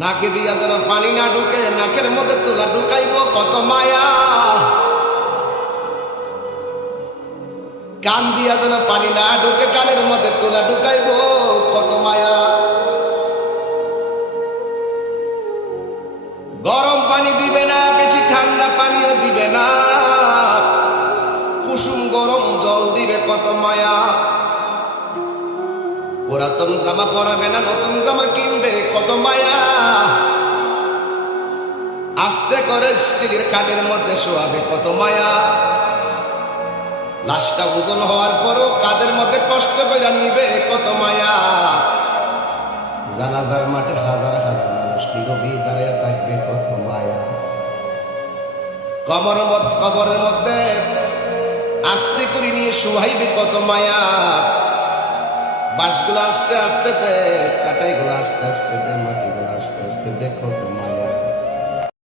নাকে দিয়া যেন পানি না ঢুকে, নাকের মধ্যে তোলা ঢুকাইব কত মায়া। কান দিয়া যেন পানি না ঢুকে, কানের মধ্যে তোলা ঢুকাইব কত মায়া। গরম পানি দিবে না, বেশি ঠান্ডা পানিও দিবে না, কুসুম গরম জল দিবে কত মায়া। পুরাতন জামা পরাবে না, নতুন জামা কিনবে কত মায়া। আস্তে করে স্টিলের কাঠের মধ্যে শোয়াবে কত মায়া। লাশটা ওজন হওয়ার পরও কাদের মধ্যে কষ্ট করে নিবে কত মায়া। জানাজার মাঠে হাজার হাজার মানুষ নীরবে দাঁড়িয়ে থাকবে কত মায়া। কবরের মধ্যে আস্তে করে নিয়ে শোয়াইবে কত মায়া। বাঁশগুলো আস্তে আস্তে দে, চাটাইগুলো আস্তে আস্তে দে, মাটিগুলো আস্তে আস্তে দে কত মায়া।